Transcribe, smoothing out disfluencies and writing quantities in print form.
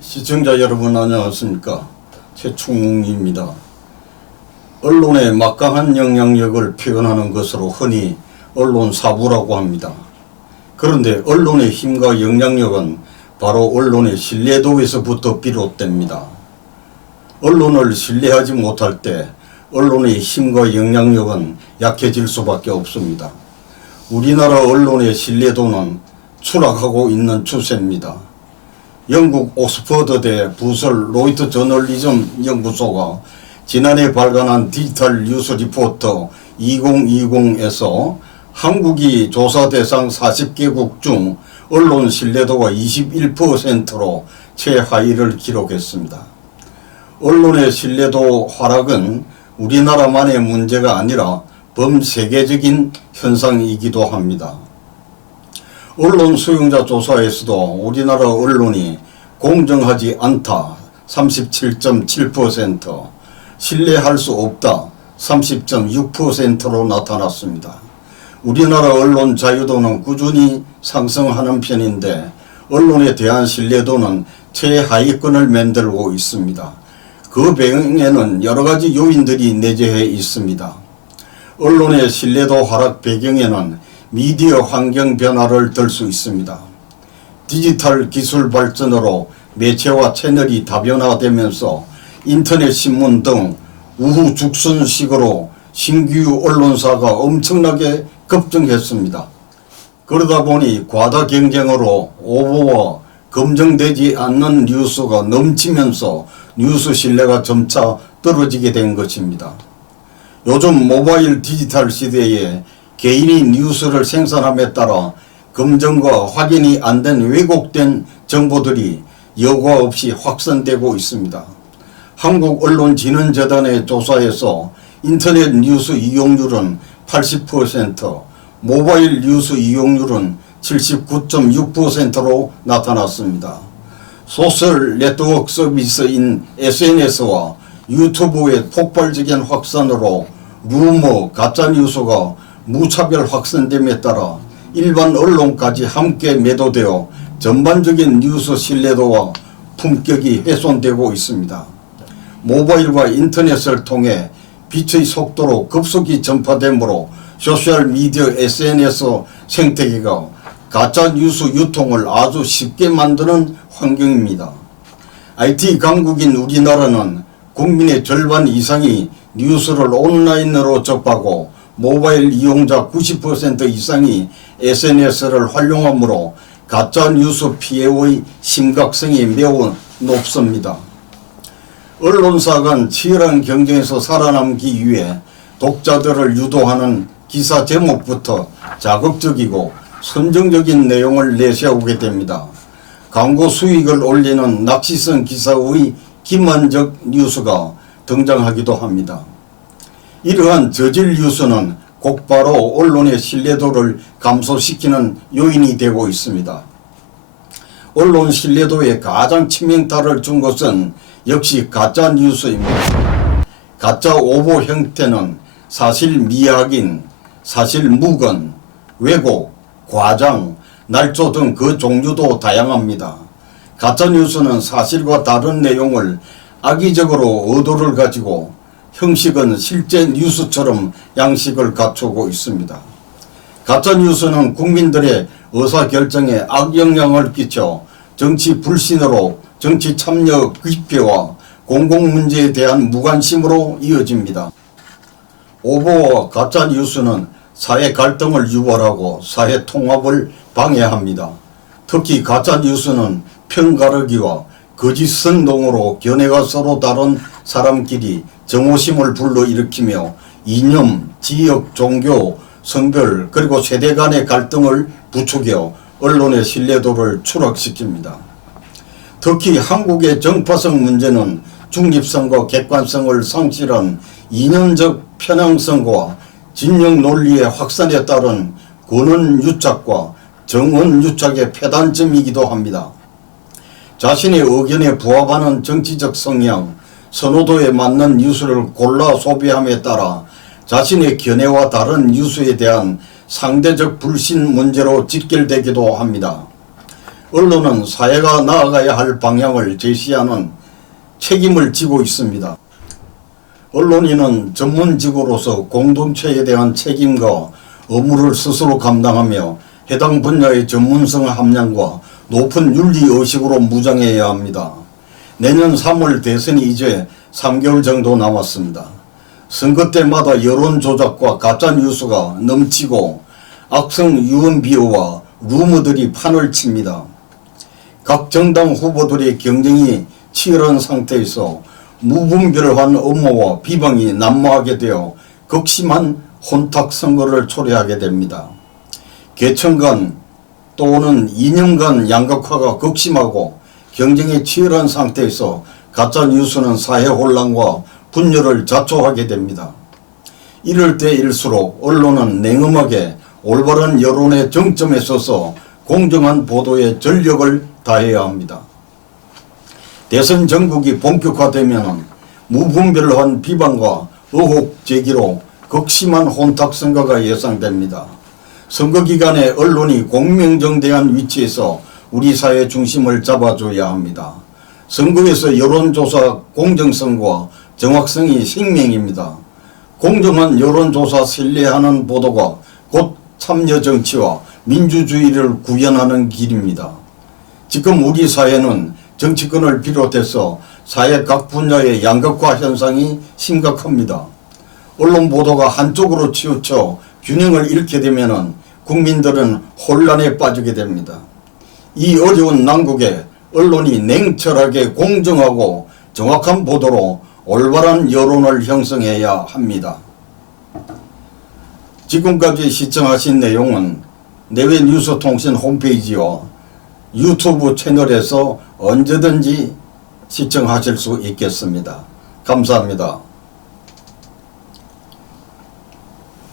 시청자 여러분 안녕하십니까. 최충웅입니다. 언론의 막강한 영향력을 표현하는 것으로 흔히 언론사부라고 합니다. 그런데 언론의 힘과 영향력은 바로 언론의 신뢰도에서부터 비롯됩니다. 언론을 신뢰하지 못할 때 언론의 힘과 영향력은 약해질 수밖에 없습니다. 우리나라 언론의 신뢰도는 추락하고 있는 추세입니다. 영국 옥스퍼드대 부설 로이터 저널리즘 연구소가 지난해 발간한 디지털 뉴스 리포터 2020에서 한국이 조사 대상 40개국 중 언론 신뢰도가 21%로 최하위를 기록했습니다. 언론의 신뢰도 하락은 우리나라만의 문제가 아니라 범세계적인 현상이기도 합니다. 언론 수용자 조사에서도 우리나라 언론이 공정하지 않다 37.7%, 신뢰할 수 없다 30.6%로 나타났습니다. 우리나라 언론 자유도는 꾸준히 상승하는 편인데 언론에 대한 신뢰도는 최하위권을 만들고 있습니다. 그 배경에는 여러 가지 요인들이 내재해 있습니다. 언론의 신뢰도 하락 배경에는 미디어 환경 변화를 들 수 있습니다. 디지털 기술 발전으로 매체와 채널이 다변화되면서 인터넷 신문 등 우후죽순식으로 신규 언론사가 엄청나게 급증했습니다. 그러다 보니 과다 경쟁으로 오보와 검증되지 않는 뉴스가 넘치면서 뉴스 신뢰가 점차 떨어지게 된 것입니다. 요즘 모바일 디지털 시대에 개인이 뉴스를 생산함에 따라 검증과 확인이 안 된 왜곡된 정보들이 여과 없이 확산되고 있습니다. 한국언론진흥재단의 조사에서 인터넷 뉴스 이용률은 80%, 모바일 뉴스 이용률은 79.6%로 나타났습니다. 소셜 네트워크 서비스인 SNS와 유튜브의 폭발적인 확산으로 루머, 가짜뉴스가 무차별 확산됨에 따라 일반 언론까지 함께 매도되어 전반적인 뉴스 신뢰도와 품격이 훼손되고 있습니다. 모바일과 인터넷을 통해 빛의 속도로 급속히 전파되므로 소셜미디어 SNS 생태계가 가짜뉴스 유통을 아주 쉽게 만드는 환경입니다. IT 강국인 우리나라는 국민의 절반 이상이 뉴스를 온라인으로 접하고 모바일 이용자 90% 이상이 SNS를 활용하므로 가짜뉴스 피해의 심각성이 매우 높습니다. 언론사 간 치열한 경쟁에서 살아남기 위해 독자들을 유도하는 기사 제목부터 자극적이고 선정적인 내용을 내세우게 됩니다. 광고 수익을 올리는 낚시성 기사의 기만적 뉴스가 등장하기도 합니다. 이러한 저질 뉴스는 곧바로 언론의 신뢰도를 감소시키는 요인이 되고 있습니다. 언론 신뢰도에 가장 치명타를 준 것은 역시 가짜 뉴스입니다. 가짜 오보 형태는 사실 미확인, 사실 무근, 왜곡, 과장, 날조 등 그 종류도 다양합니다. 가짜 뉴스는 사실과 다른 내용을 악의적으로 의도를 가지고 형식은 실제 뉴스처럼 양식을 갖추고 있습니다. 가짜 뉴스는 국민들의 의사결정에 악영향을 끼쳐 정치 불신으로 정치 참여 기피와 공공문제에 대한 무관심으로 이어집니다. 오보와 가짜 뉴스는 사회 갈등을 유발하고 사회 통합을 방해합니다. 특히 가짜 뉴스는 편가르기와 거짓 선동으로 견해가 서로 다른 사람끼리 정오심을 불러일으키며 이념, 지역, 종교, 성별 그리고 세대 간의 갈등을 부추겨 언론의 신뢰도를 추락시킵니다. 특히 한국의 정파성 문제는 중립성과 객관성을 상실한 이념적 편향성과 진영 논리의 확산에 따른 권원 유착과 정원 유착의 폐단점이기도 합니다. 자신의 의견에 부합하는 정치적 성향, 선호도에 맞는 뉴스를 골라 소비함에 따라 자신의 견해와 다른 뉴스에 대한 상대적 불신 문제로 직결되기도 합니다. 언론은 사회가 나아가야 할 방향을 제시하는 책임을 지고 있습니다. 언론인은 전문직으로서 공동체에 대한 책임과 의무를 스스로 감당하며 해당 분야의 전문성 함량과 높은 윤리의식으로 무장해야 합니다. 내년 3월 대선이 이제 3개월 정도 남았습니다. 선거 때마다 여론조작과 가짜뉴스가 넘치고 악성 유언비어와 루머들이 판을 칩니다. 각 정당 후보들의 경쟁이 치열한 상태에서 무분별한 업무와 비방이 난무하게 되어 극심한 혼탁 선거를 초래하게 됩니다. 개천간 또는 이념간 양극화가 극심하고 경쟁이 치열한 상태에서 가짜뉴스는 사회 혼란과 분열을 자초하게 됩니다. 이럴 때일수록 언론은 냉엄하게 올바른 여론의 정점에 서서 공정한 보도에 전력을 다해야 합니다. 대선 전국이 본격화되면 무분별한 비방과 의혹 제기로 극심한 혼탁 선거가 예상됩니다. 선거 기간에 언론이 공명정대한 위치에서 우리 사회 중심을 잡아줘야 합니다. 선거에서 여론조사 공정성과 정확성이 생명입니다. 공정한 여론조사 신뢰하는 보도가 곧 참여정치와 민주주의를 구현하는 길입니다. 지금 우리 사회는 정치권을 비롯해서 사회 각 분야의 양극화 현상이 심각합니다. 언론 보도가 한쪽으로 치우쳐 균형을 잃게 되면 국민들은 혼란에 빠지게 됩니다. 이 어려운 난국에 언론이 냉철하게 공정하고 정확한 보도로 올바른 여론을 형성해야 합니다. 지금까지 시청하신 내용은 내외 뉴스통신 홈페이지와 유튜브 채널에서 언제든지 시청하실 수 있겠습니다. 감사합니다.